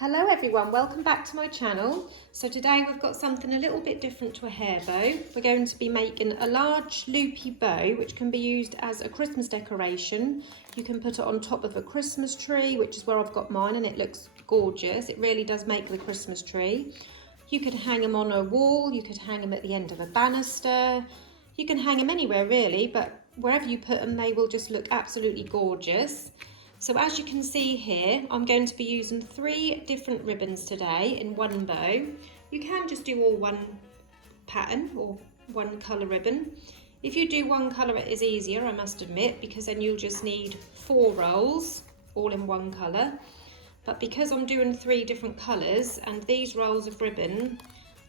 Hello everyone, welcome back to my channel. So today we've got something a little bit different to a hair bow. We're going to be making a large loopy bow which can be used as a Christmas decoration. You can put it on top of a Christmas tree, which is where I've got mine, and it looks gorgeous. It really does make the Christmas tree. You could hang them on a wall, you could hang them at the end of a banister. You can hang them anywhere really, but wherever you put them they will just look absolutely gorgeous. So as you can see here, I'm going to be using 3 different ribbons today in one bow. You can just do all one pattern or one colour ribbon. If you do one colour it is easier, I must admit, because then you'll just need 4 rolls all in one colour. But because I'm doing 3 different colours and these rolls of ribbon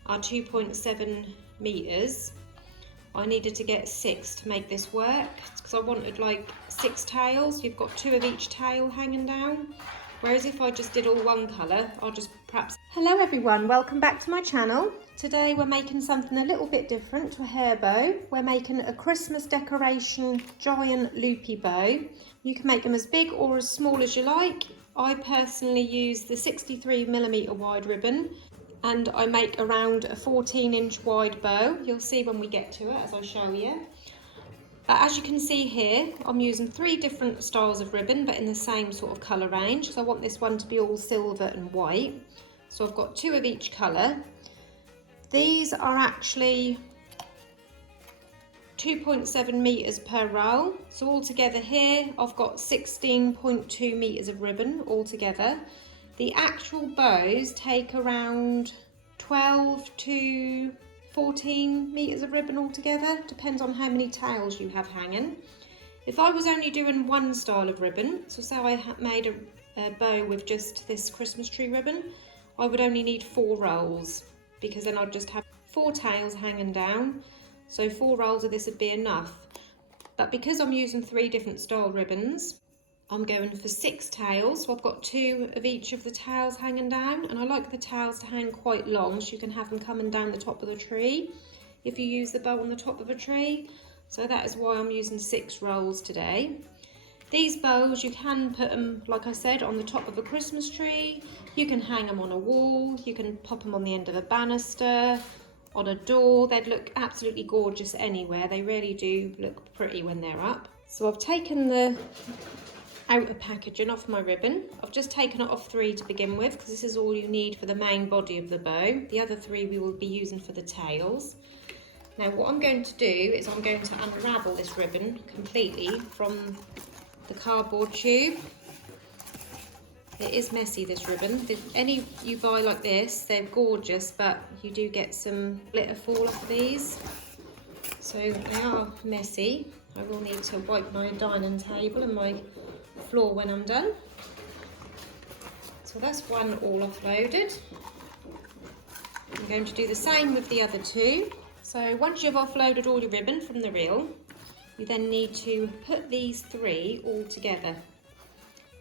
are 2.7 metres, I needed to get 6 to make this work because I wanted like 6 tails. You've got 2 of each tail hanging down. Whereas if I just did all one colour, I'll just perhaps... Hello everyone, welcome back to my channel. Today we're making something a little bit different to a hair bow. We're making a Christmas decoration giant loopy bow. You can make them as big or as small as you like. I personally use the 63mm wide ribbon, and I make around a 14-inch wide bow. You'll see when we get to it as I show you. As you can see here, I'm using 3 different styles of ribbon, but in the same sort of colour range, because I want this one to be all silver and white. So I've got 2 of each colour. These are actually 2.7 metres per roll. So altogether here, I've got 16.2 metres of ribbon altogether. The actual bows take around 12 to 14 metres of ribbon altogether, depends on how many tails you have hanging. If I was only doing one style of ribbon, so say I made a bow with just this Christmas tree ribbon, I would only need 4 rolls, because then I'd just have 4 tails hanging down, so 4 rolls of this would be enough. But because I'm using 3 different style ribbons, I'm going for 6 tails, so I've got 2 of each of the tails hanging down, and I like the tails to hang quite long so you can have them coming down the top of the tree if you use the bow on the top of a tree. So that is why I'm using 6 rolls today. These bows, you can put them, like I said, on the top of a Christmas tree, you can hang them on a wall, you can pop them on the end of a banister, on a door. They'd look absolutely gorgeous anywhere. They really do look pretty when they're up. So I've taken the outer packaging off my ribbon. I've just taken it off 3 to begin with because this is all you need for the main body of the bow. The other 3 we will be using for the tails. Now what I'm going to do is I'm going to unravel this ribbon completely from the cardboard tube. It is messy, this ribbon. Any you buy like this, they're gorgeous, but you do get some glitter fall off these. So they are messy. I will need to wipe my dining table and my floor when I'm done. So that's one all offloaded. I'm going to do the same with the other 2. So once you've offloaded all your ribbon from the reel, you then need to put these 3 all together.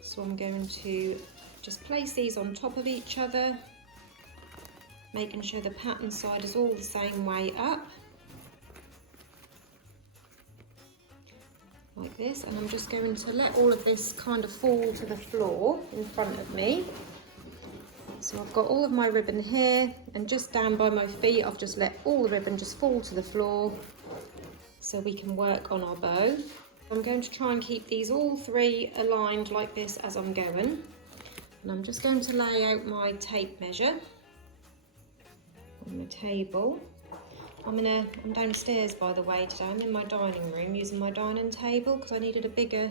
So I'm going to just place these on top of each other, making sure the pattern side is all the same way up. Like this, and I'm just going to let all of this kind of fall to the floor in front of me. So I've got all of my ribbon here, and just down by my feet I've just let all the ribbon just fall to the floor so we can work on our bow. I'm going to try and keep these all 3 aligned like this as I'm going, and I'm just going to lay out my tape measure on the table. I'm downstairs, by the way, today. I'm in my dining room using my dining table because I needed a bigger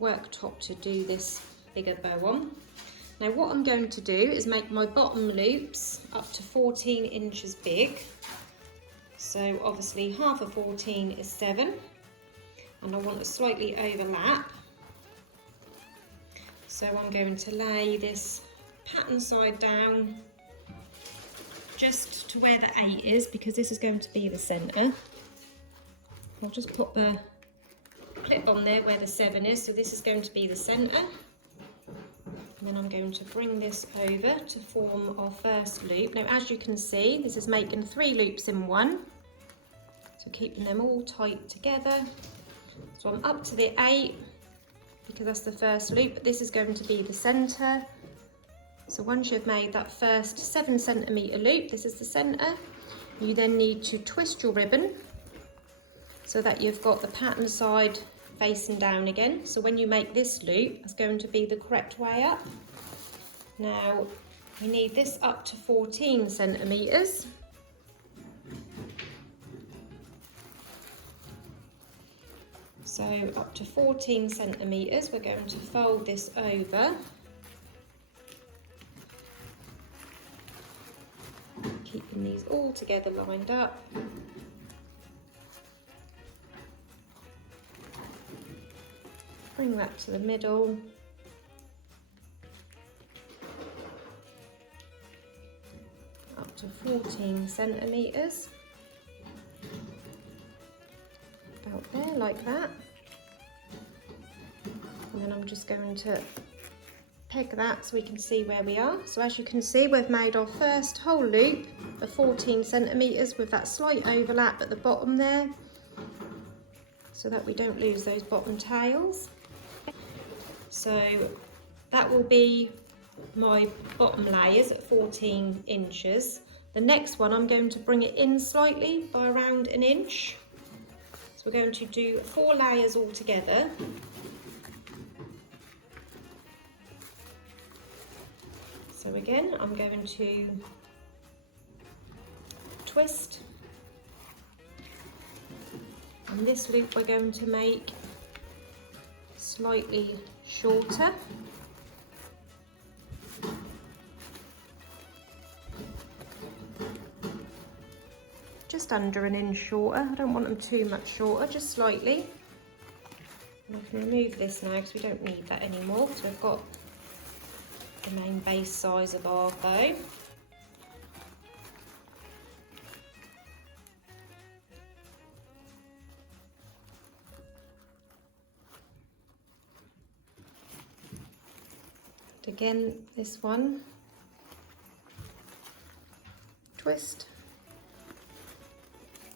worktop to do this bigger bow on. Now what I'm going to do is make my bottom loops up to 14 inches big. So obviously half of 14 is 7, and I want to slightly overlap. So I'm going to lay this pattern side down just to where the 8 is, because this is going to be the centre. I'll just put the clip on there where the 7 is, so this is going to be the centre. And then I'm going to bring this over to form our first loop. Now as you can see, this is making 3 loops in one, so keeping them all tight together. So I'm up to the 8 because that's the first loop, but this is going to be the centre. So once you've made that first 7 centimetre loop, this is the centre, you then need to twist your ribbon so that you've got the pattern side facing down again. So when you make this loop, it's going to be the correct way up. Now we need this up to 14 centimetres. So up to 14 centimetres, we're going to fold this over. Keeping these all together lined up. Bring that to the middle. Up to 14 centimetres. About there, like that. And then I'm just going to peg that so we can see where we are. So as you can see, we've made our first whole loop of 14 centimetres with that slight overlap at the bottom there, so that we don't lose those bottom tails. So that will be my bottom layers at 14 inches. The next one, I'm going to bring it in slightly by around an inch. So we're going to do 4 layers all together. So again, I'm going to twist, and this loop we're going to make slightly shorter. Just under an inch shorter. I don't want them too much shorter, just slightly. And I can remove this now because we don't need that anymore, because we've got the main base size of our bow. And again, this one, twist,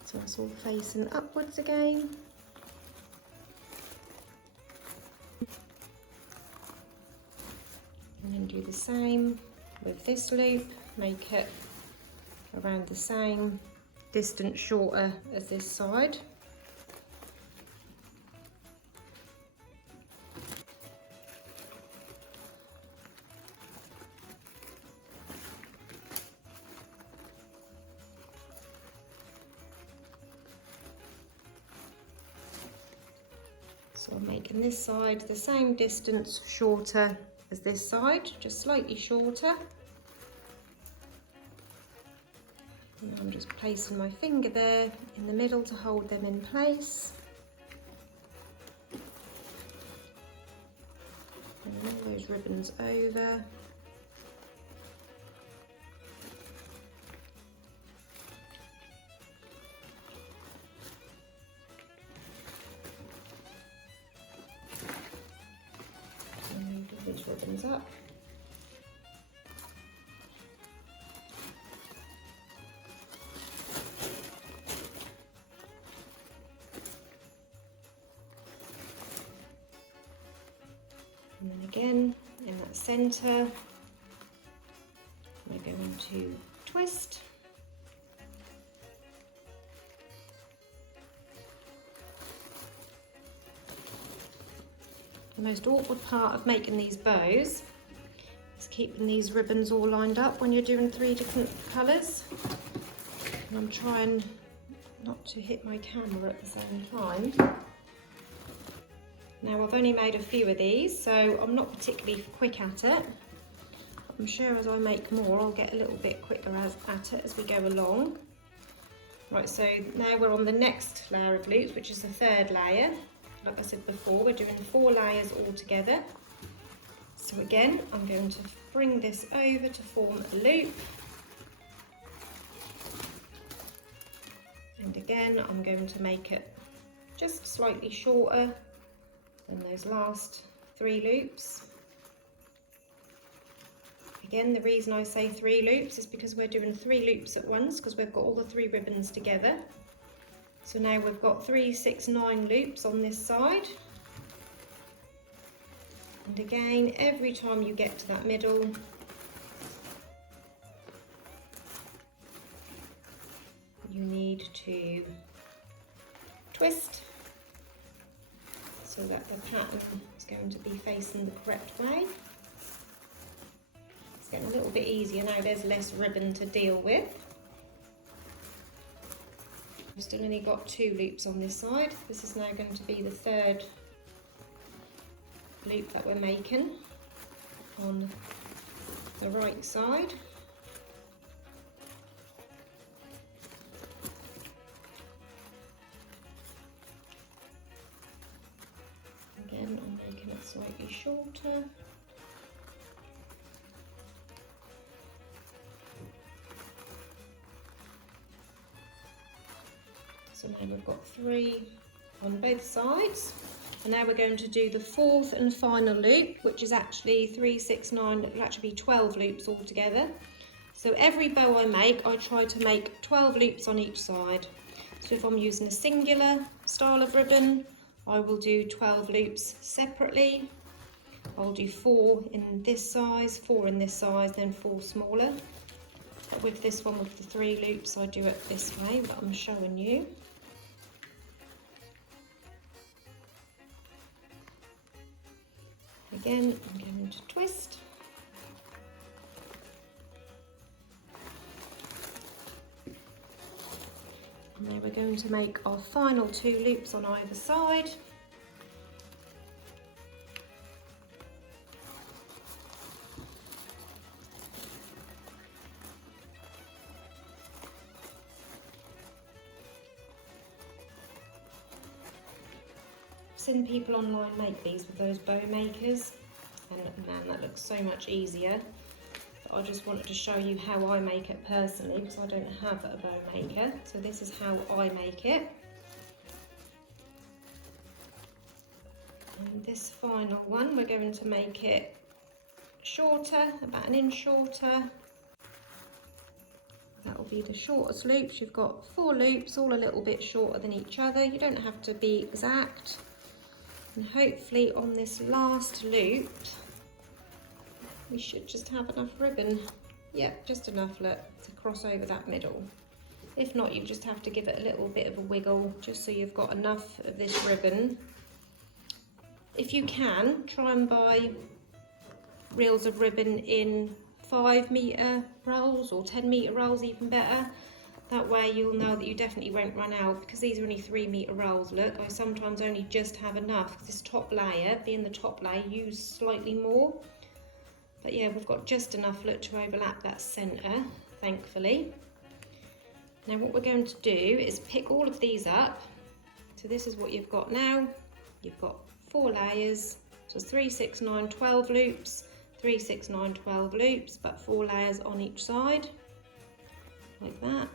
so it's all facing upwards again. And then do the same with this loop, make it around the same distance shorter as this side. So I'm making this side the same distance shorter as this side, just slightly shorter. And I'm just placing my finger there in the middle to hold them in place. And roll those ribbons over. These ribbons up. And then again, in that centre, we're going to twist. The most awkward part of making these bows is keeping these ribbons all lined up when you're doing 3 different colours. And I'm trying not to hit my camera at the same time. Now I've only made a few of these, so I'm not particularly quick at it. I'm sure as I make more, I'll get a little bit quicker at it as we go along. Right, so now we're on the next layer of loops, which is the 3rd layer. Like I said before, we're doing 4 layers all together. So again, I'm going to bring this over to form a loop. And again, I'm going to make it just slightly shorter than those last 3 loops. Again, the reason I say 3 loops is because we're doing 3 loops at once, because we've got all the 3 ribbons together. So now we've got 3, 6, 9 loops on this side. And again, every time you get to that middle, you need to twist so that the pattern is going to be facing the correct way. It's getting a little bit easier now, there's less ribbon to deal with. I've still only got 2 loops on this side. This is now going to be the 3rd loop that we're making on the right side. Again, I'm making it slightly shorter. So now we've got 3 on both sides. And now we're going to do the 4th and final loop, which is actually 3, 6, 9, it'll actually be 12 loops altogether. So every bow I make, I try to make 12 loops on each side. So if I'm using a singular style of ribbon, I will do 12 loops separately. I'll do 4 in this size, 4 in this size, then 4 smaller. But with this one, with the 3 loops, I do it this way, that I'm showing you. Again, I'm going to twist. And now we're going to make our final 2 loops on either side. I've seen people online make these with those bow makers, and man, that looks so much easier. But I just wanted to show you how I make it personally, because I don't have a bow maker. So this is how I make it. And this final one, we're going to make it shorter, about 1 inch shorter. That will be the shortest loops. You've got 4 loops, all a little bit shorter than each other. You don't have to be exact. And hopefully on this last loop, we should just have enough ribbon. Yep, just enough, look, to cross over that middle. If not, you just have to give it a little bit of a wiggle, just so you've got enough of this ribbon. If you can, try and buy reels of ribbon in 5 metre rolls or 10 metre rolls, even better. That way you'll know that you definitely won't run out, because these are only 3 metre rolls. Look, I sometimes only just have enough, because this top layer, being the top layer, use slightly more. But yeah, we've got just enough, look, to overlap that centre, thankfully. Now what we're going to do is pick all of these up. So this is what you've got now. You've got 4 layers, so it's 3, 6, 9, 12 loops, 3, 6, 9, 12 loops, but 4 layers on each side, like that.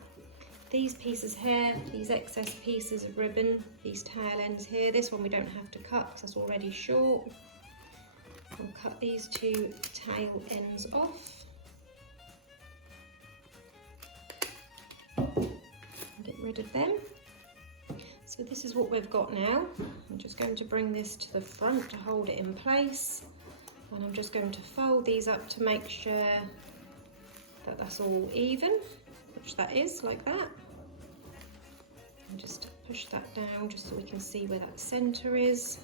These pieces here, these excess pieces of ribbon, these tail ends here, this one we don't have to cut because that's already short. I'll cut these 2 tail ends off. Get rid of them. So this is what we've got now. I'm just going to bring this to the front to hold it in place. And I'm just going to fold these up to make sure that that's all even, which that is, like that. And just push that down just so we can see where that centre is.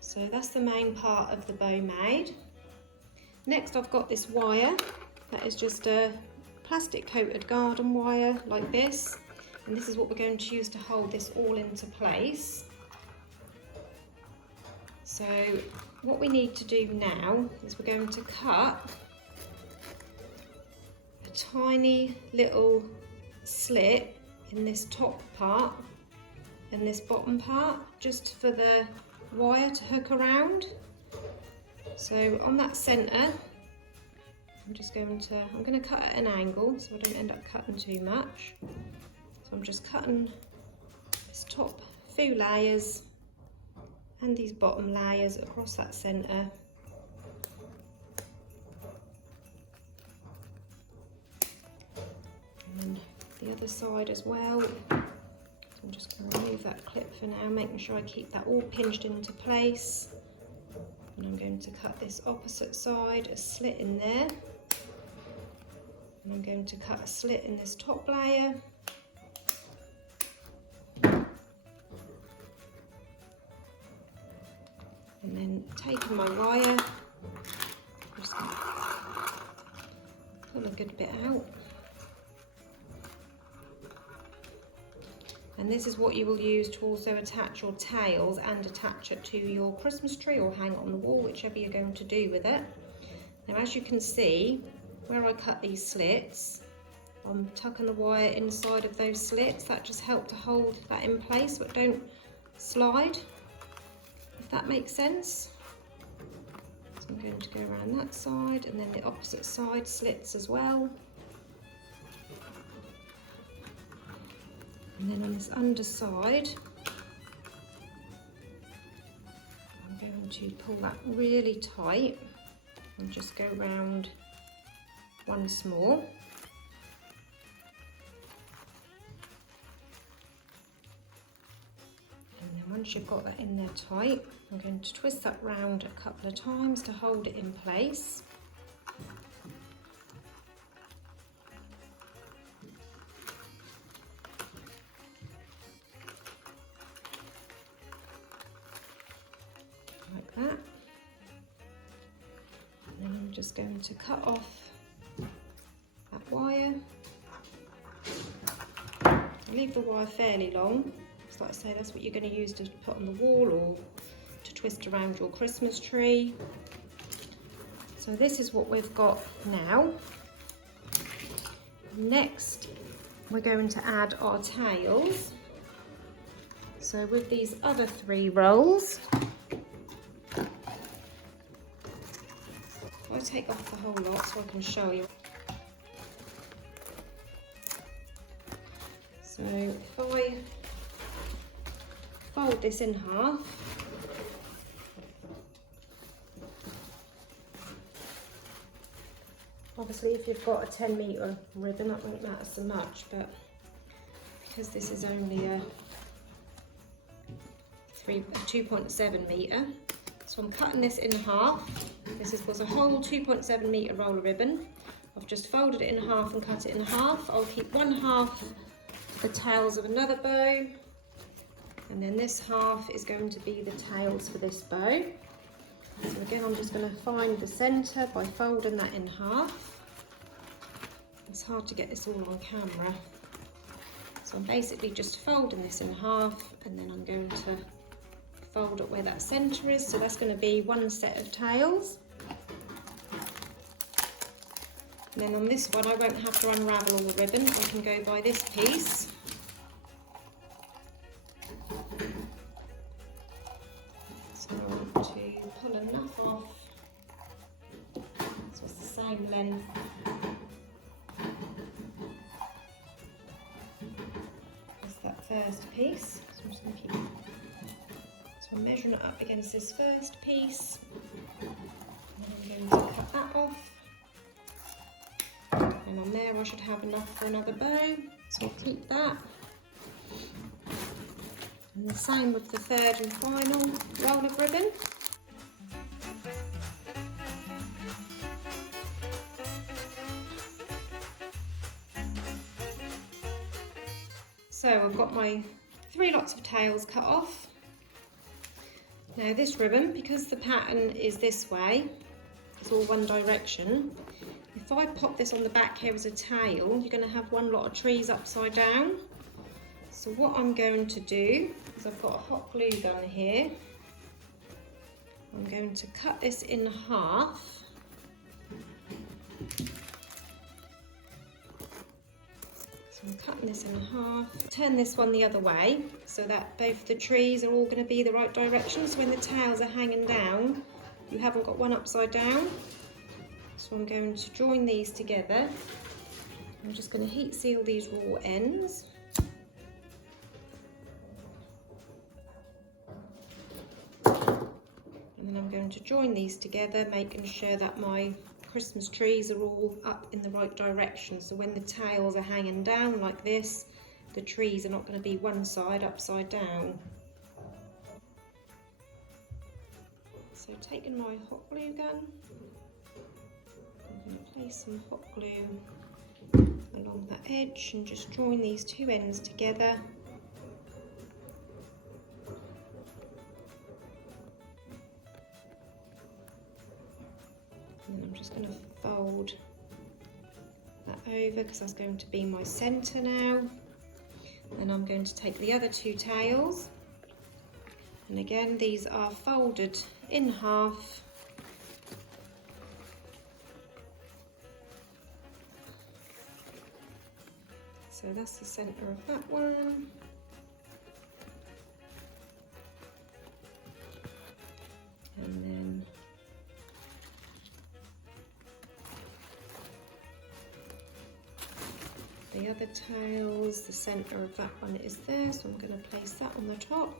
So that's the main part of the bow made. Next I've got this wire that is just a plastic coated garden wire like this, and this is what we're going to use to hold this all into place. So what we need to do now is we're going to cut a tiny little slit in this top part and this bottom part, just for the wire to hook around. So on that centre, I'm going to cut at an angle so I don't end up cutting too much. So I'm just cutting this top few layers and these bottom layers across that centre. And the other side as well. So I'm just going to remove that clip for now, making sure I keep that all pinched into place. And I'm going to cut this opposite side, a slit in there. And I'm going to cut a slit in this top layer. And then taking my wire, I'm just going to pull a good bit out. And this is what you will use to also attach your tails and attach it to your Christmas tree or hang it on the wall, whichever you're going to do with it. Now, as you can see, where I cut these slits, I'm tucking the wire inside of those slits. That just helps to hold that in place so it don't slide, if that makes sense. So I'm going to go around that side and then the opposite side slits as well. And then on this underside, I'm going to pull that really tight and just go round once more. And then once you've got that in there tight, I'm going to twist that round a couple of times to hold it in place. Like that. And then I'm just going to cut off that wire. Leave the wire fairly long. So like I say, that's what you're going to use to put on the wall or to twist around your Christmas tree. So this is what we've got now. Next, we're going to add our tails. So with these other 3 rolls, I'll take off the whole lot so I can show you. So if I fold this in half, obviously if you've got a 10-metre ribbon that won't matter so much, but because this is only a 2.7 metre, so I'm cutting this in half. This was a whole 2.7 metre roll of ribbon. I've just folded it in half and cut it in half. I'll keep one half the tails of another bow, and then this half is going to be the tails for this bow. So again, I'm just going to find the centre by folding that in half. It's hard to get this all on camera. So I'm basically just folding this in half, and then I'm going to fold it where that centre is. So that's going to be one set of tails. And then on this one, I won't have to unravel all the ribbon. I can go by this piece. So I want to pull enough off so it's the same length as that first piece. So I'm just going to keep. So I'm measuring it up against this first piece. And I'm going to cut that off. And on there I should have enough for another bow, so I'll keep that. And the same with the third and final roll of ribbon. So I've got my 3 lots of tails cut off. Now this ribbon, because the pattern is this way, it's all one direction. If I pop this on the back here as a tail, you're going to have one lot of trees upside down. So what I'm going to do is I've got a hot glue gun here. I'm going to cut this in half. So I'm cutting this in half. Turn this one the other way so that both the trees are all going to be the right direction. So when the tails are hanging down, you haven't got one upside down. So I'm going to join these together. I'm just going to heat seal these raw ends. And then I'm going to join these together, making sure that my Christmas trees are all up in the right direction. So when the tails are hanging down like this, the trees are not going to be one side upside down. So taking my hot glue gun, I'm going to place some hot glue along that edge and just join these two ends together. And then I'm just going to fold that over because that's going to be my centre now. And I'm going to take the other two tails, and again these are folded in half. So that's the centre of that one. And then the other tails, the centre of that one is there, so I'm going to place that on the top.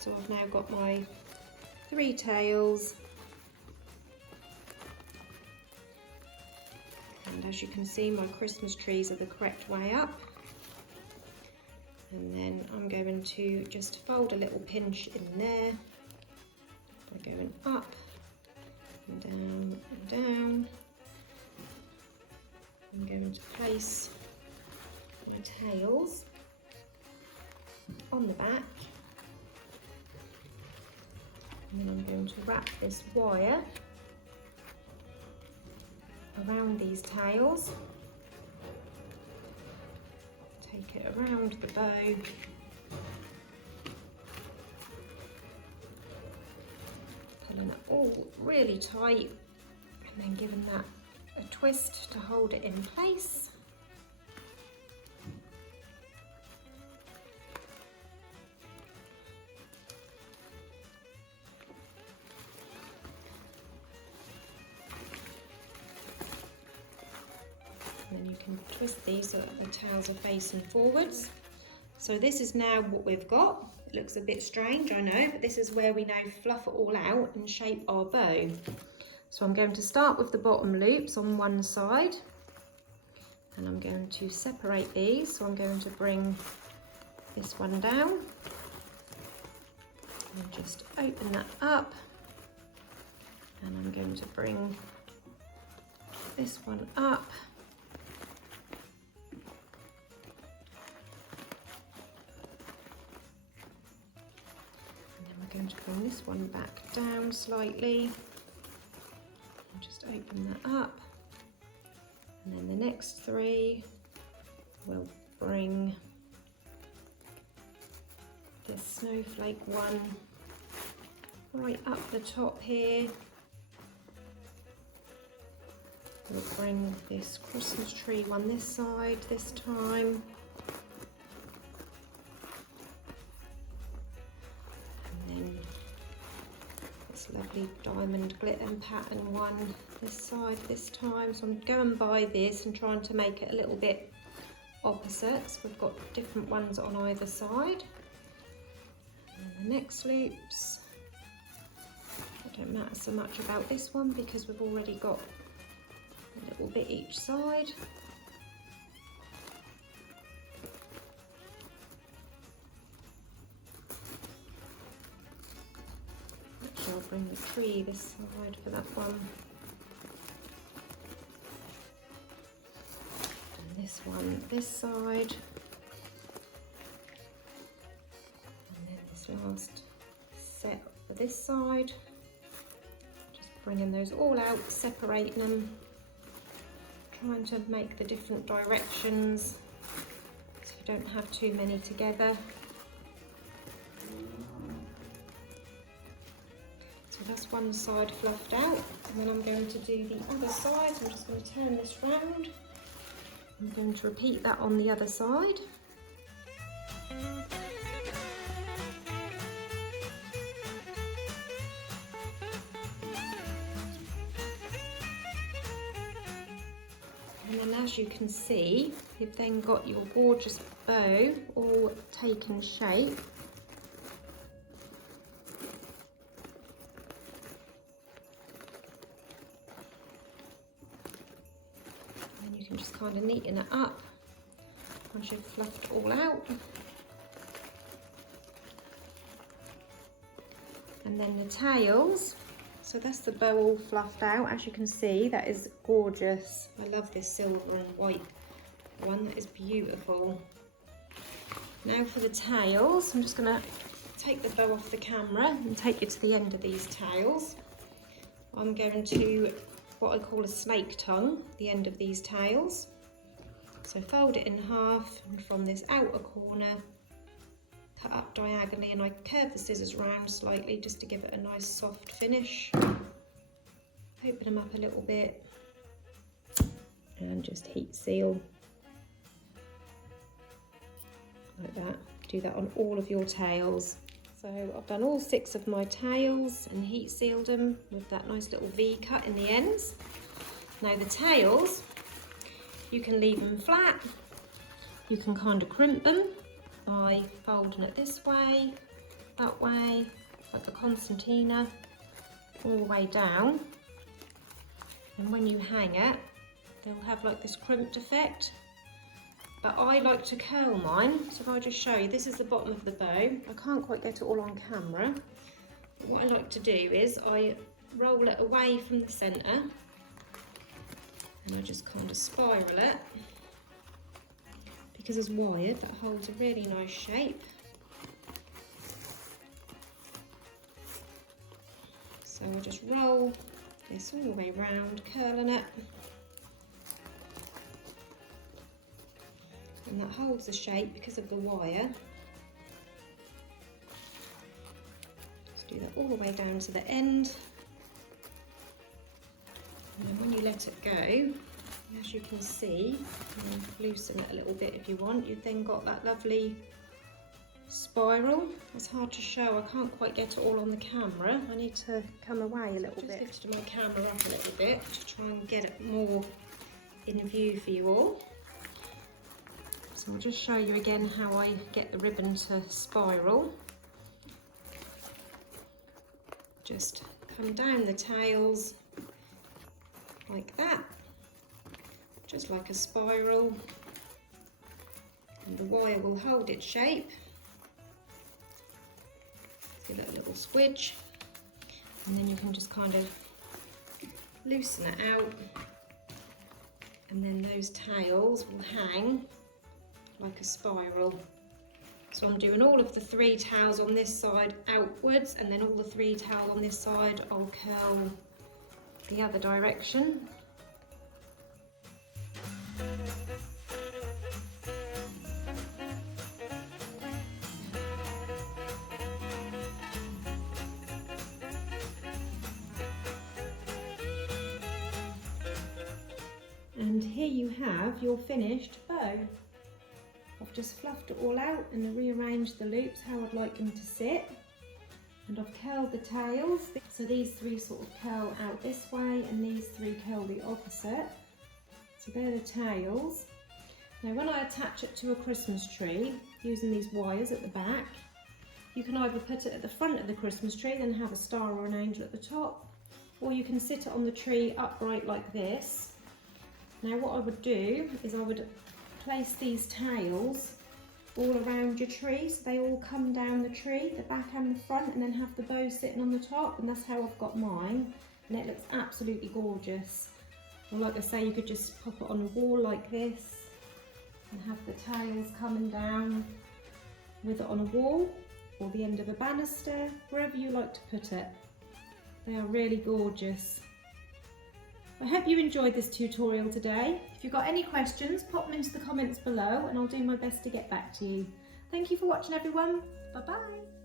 So I've now got my 3 tails, and as you can see my Christmas trees are the correct way up. And then I'm going to just fold a little pinch in there by going up and down and down. I'm going to place my tails on the back, and then I'm going to wrap this wire around these tails, take it around the bow, pulling it all really tight, and then giving that a twist to hold it in place. And then you can twist these so that the tails are facing forwards. So this is now what we've got. It looks a bit strange, I know, but this is where we now fluff it all out and shape our bow. So I'm going to start with the bottom loops on one side, and I'm going to separate these. So I'm going to bring this one down and just open that up, and I'm going to bring this one up, and then we're going to bring this one back down slightly. Just open that up, and then the next 3 will bring this snowflake one right up the top here. We'll bring this Christmas tree one this side this time. Lovely diamond glitter pattern one this side this time. So I'm going by this and trying to make it a little bit opposite. So we've got different ones on either side. And the next loops, it don't matter so much about this one because we've already got a little bit each side. I'll bring the tree this side for that one, and this one this side, and then this last set for this side. Just bringing those all out, separating them, trying to make the different directions so you don't have too many together. So that's one side fluffed out, and then I'm going to do the other side. So I'm just going to turn this round. I'm going to repeat that on the other side. And then as you can see, you've then got your gorgeous bow all taken shape. You can just kind of neaten it up once you've fluffed it all out. And then the tails, so So that's the bow all fluffed out. As you can see, that is gorgeous. I love this silver and white one, that is beautiful. Now for the tails, I'm just gonna take the bow off the camera and take you to the end of these tails. I'm going to what I call a snake tongue, the end of these tails. So fold it in half, and from this outer corner, cut up diagonally, and I curve the scissors round slightly just to give it a nice soft finish. Open them up a little bit and just heat seal like that. Do that on all of your tails. So I've done all 6 of my tails and heat sealed them with that nice little V cut in the ends. Now the tails, you can leave them flat, you can kind of crimp them by folding it this way, that way, like a concertina, all the way down. And when you hang it, they'll have like this crimped effect. But I like to curl mine, so if I just show you, this is the bottom of the bow. I can't quite get it all on camera. But what I like to do is I roll it away from the centre, and I just kind of spiral it, because it's wired, that holds a really nice shape. So I just roll this all the way round, curling it. And that holds the shape because of the wire. Just do that all the way down to the end. And then when you let it go, as you can see, you loosen it a little bit if you want, you've then got that lovely spiral. It's hard to show, I can't quite get it all on the camera. I need to come away a little bit. Just lifted my camera up a little bit to try and get it more in view for you all. So I'll just show you again how I get the ribbon to spiral. Just come down the tails like that, just like a spiral, and the wire will hold its shape. Give it a little swidge, and then you can just kind of loosen it out, and then those tails will hang like a spiral. So I'm doing all of the 3 tails on this side outwards, and then all the 3 tails on this side I'll curl the other direction. And here you have your finished bow. I've just fluffed it all out and rearranged the loops how I'd like them to sit. And I've curled the tails. So these 3 sort of curl out this way, and these 3 curl the opposite. So they're the tails. Now when I attach it to a Christmas tree, using these wires at the back, you can either put it at the front of the Christmas tree, then have a star or an angel at the top, or you can sit it on the tree upright like this. Now what I would do is I would place these tails all around your tree, so they all come down the tree, the back and the front, and then have the bow sitting on the top, and that's how I've got mine, and it looks absolutely gorgeous. Or like I say, you could just pop it on a wall like this and have the tails coming down with it on a wall or the end of a banister, wherever you like to put it. They are really gorgeous. I hope you enjoyed this tutorial today. If you've got any questions, pop them into the comments below and I'll do my best to get back to you. Thank you for watching everyone. Bye bye.